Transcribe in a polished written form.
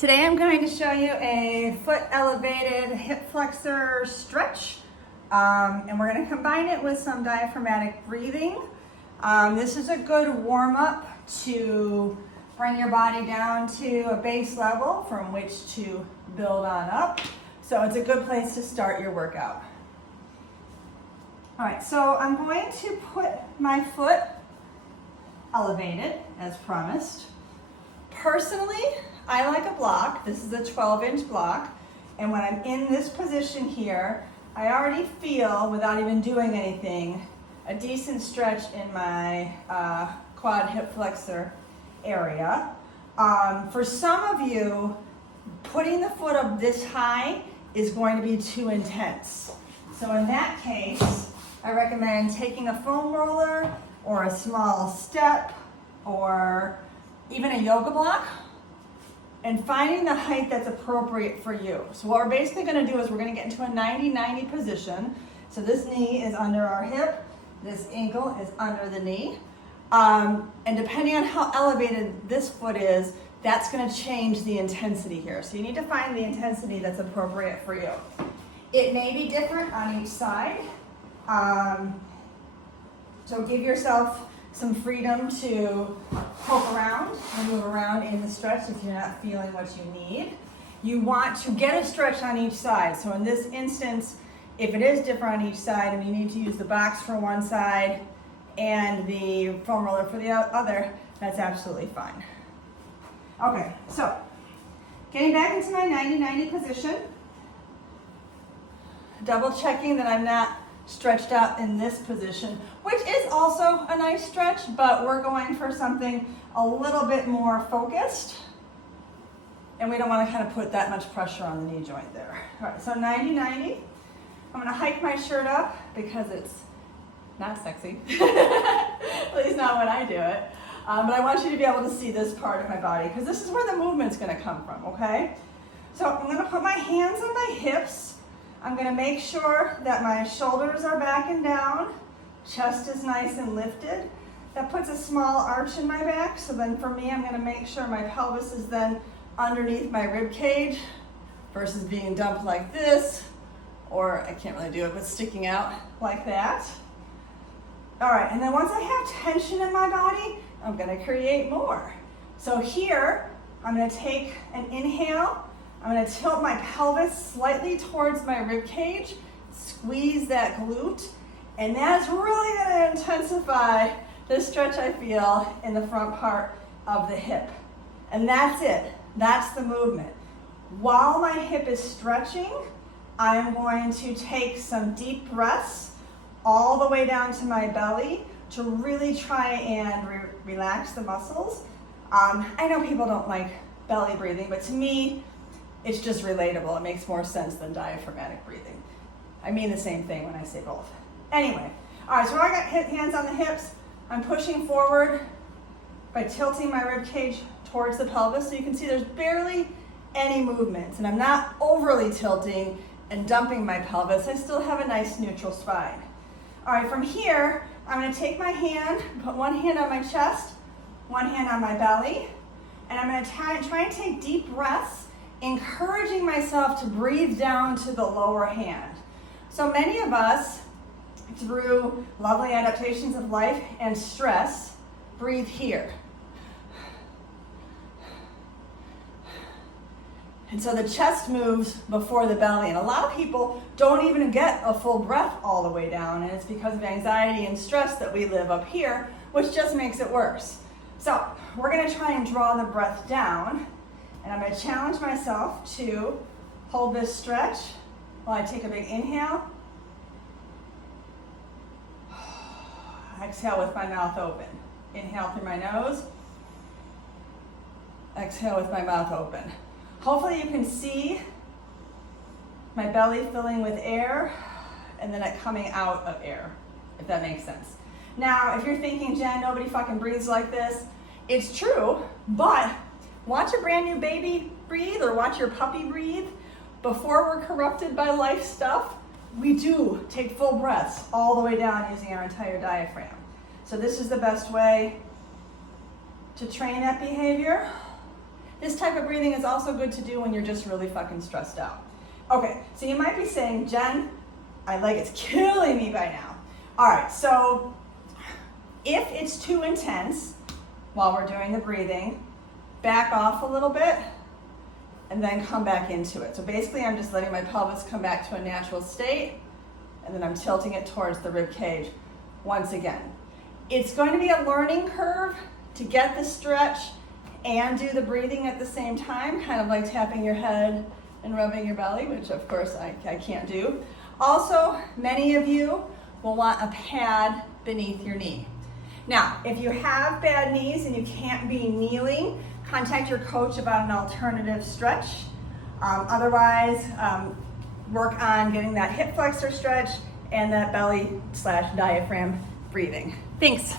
Today I'm going to show you a foot elevated hip flexor stretch, and we're going to combine it with some diaphragmatic breathing. This is a good warm-up to bring your body down to a base level from which to build on up. So it's a good place to start your workout. All right, so I'm going to put my foot elevated as promised. Personally, I like a block. This is a 12-inch block. And when I'm in this position here, I already feel, without even doing anything, a decent stretch in my quad hip flexor area. For some of you, putting the foot up this high is going to be too intense. So in that case, I recommend taking a foam roller or a small step or even a yoga block and finding the height that's appropriate for you. So what we're basically gonna do is we're gonna get into a 90-90 position. So this knee is under our hip, this ankle is under the knee. And depending on how elevated this foot is, that's gonna change the intensity here. So you need to find the intensity that's appropriate for you. It may be different on each side. So give yourself some freedom to poke around and move around in the stretch if you're not feeling what you need. You want to get a stretch on each side. So in this instance, if it is different on each side and you need to use the box for one side and the foam roller for the other, that's absolutely fine. Okay, so getting back into my 90-90 position, double checking that I'm not stretched out in this position, which is also a nice stretch, but we're going for something a little bit more focused, and we don't want to kind of put that much pressure on the knee joint there. All right, so 90-90. I'm going to hike my shirt up because it's not sexy, at least not when I do it, but I want you to be able to see this part of my body because this is where the movement's going to come from, okay? So I'm going to put my hands on my hips. I'm going to make sure that my shoulders are back and down, chest is nice and lifted. That puts a small arch in my back, so then for me, I'm going to make sure my pelvis is then underneath my rib cage versus being dumped like this, or I can't really do it, but sticking out like that. All right, and then once I have tension in my body, I'm going to create more. So here, I'm going to take an inhale. I'm going to tilt my pelvis slightly towards my rib cage, squeeze that glute, and that's really going to intensify the stretch I feel in the front part of the hip. And that's it. That's the movement. While my hip is stretching, I'm going to take some deep breaths all the way down to my belly to really try and relax the muscles. I know people don't like belly breathing, but to me, it's just relatable. It makes more sense than diaphragmatic breathing. I mean the same thing when I say both. Anyway, all right, so I got hands on the hips. I'm pushing forward by tilting my rib cage towards the pelvis. So you can see there's barely any movement. And I'm not overly tilting and dumping my pelvis. I still have a nice neutral spine. All right, from here, I'm gonna take my hand, put one hand on my chest, one hand on my belly, and I'm gonna try and take deep breaths, encouraging myself to breathe down to the lower hand. So many of us, through lovely adaptations of life and stress, breathe here. And so the chest moves before the belly. And a lot of people don't even get a full breath all the way down. And it's because of anxiety and stress that we live up here, which just makes it worse. So we're gonna try and draw the breath down. And I'm going to challenge myself to hold this stretch while I take a big inhale. Exhale with my mouth open. Inhale through my nose. Exhale with my mouth open. Hopefully you can see my belly filling with air and then it coming out of air, if that makes sense. Now, if you're thinking, Jen, nobody fucking breathes like this, it's true, but watch a brand new baby breathe or watch your puppy breathe. Before we're corrupted by life stuff, we do take full breaths all the way down using our entire diaphragm. So this is the best way to train that behavior. This type of breathing is also good to do when you're just really fucking stressed out. Okay, so you might be saying, Jen, my leg is killing me by now. All right, so if it's too intense while we're doing the breathing, back off a little bit and then come back into it. So basically I'm just letting my pelvis come back to a natural state, and then I'm tilting it towards the rib cage once again. It's going to be a learning curve to get the stretch and do the breathing at the same time, kind of like tapping your head and rubbing your belly, which of course I can't do. Also, many of you will want a pad beneath your knee. Now, if you have bad knees and you can't be kneeling, contact your coach about an alternative stretch. Otherwise, work on getting that hip flexor stretch and that belly/diaphragm breathing. Thanks.